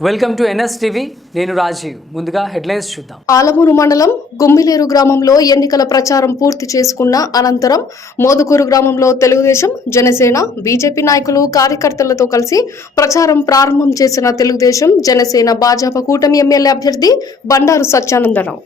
Welcome to NSTV. నేను రాజీవ్. ముందుగా headlines చూద్దాం. ఆలమూరు మండలం గుమ్మిలేరు గ్రామంలో ఎన్నికల ప్రచారం పూర్తి చేసుకున్న అనంతరం మోదుకూరు గ్రామంలో తెలుగుదేశం, జనసేన, బీజేపీ నాయకులు కార్యకర్తలతో కలిసి ప్రచారం ప్రారంభం చేసిన తెలుగుదేశం, జనసేన, భాజపా కూటమి ఎమ్మెల్యే అభ్యర్థి బండారు సత్యానందరావు.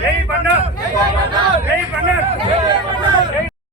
జై బండా